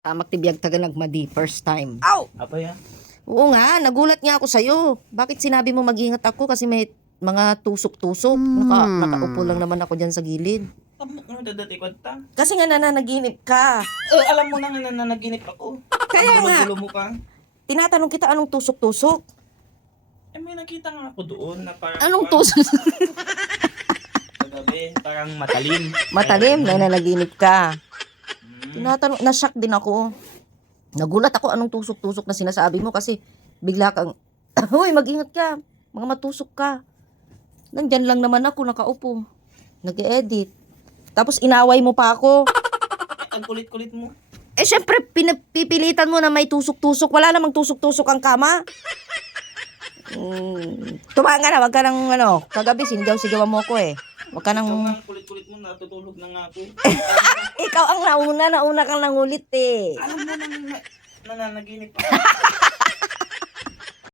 Amak tibiyag taga nagmadi, first time. Apa ya? Oo nga, nagulat nga ako sa'yo. Bakit sinabi mo mag-ingat ako kasi may mga tusok-tusok. Naka, nakaupo lang naman ako dyan sa gilid. Tamo ka dadati ko ta. Kasi nga nananaginip ka. Eh, alam mo na nga na nanaginip ako. Kaya nga. Gulo mo pa. Tinatanong kita anong tusok-tusok. Eh, may nakita nga ako doon na parang... Anong parang tusok? Kagabi, parang matalim. Matalim, nananaginip ka. Tinatanong, na-shock din ako. Nagulat ako anong tusok-tusok na sinasabi mo kasi bigla kang, Hoy, mag-ingat ka. Mga matusok ka. Nandyan lang naman ako, nakaupo. Nag-edit. Tapos inaway mo pa ako. Ang kulit-kulit mo. Eh, syempre, pinapipilitan mo na may tusok-tusok. Wala namang tusok-tusok ang kama. Mm, tumaan ka na, wag ka nang, ano, kagabi, sinigaw-sigawan mo ako eh. Wag ka nang, Ikaw nga, ang kulit-kulit mo, natutulog na nga ako. ikaw ang nauna, nauna kang nangulit eh. alam mo na nananaginip ako.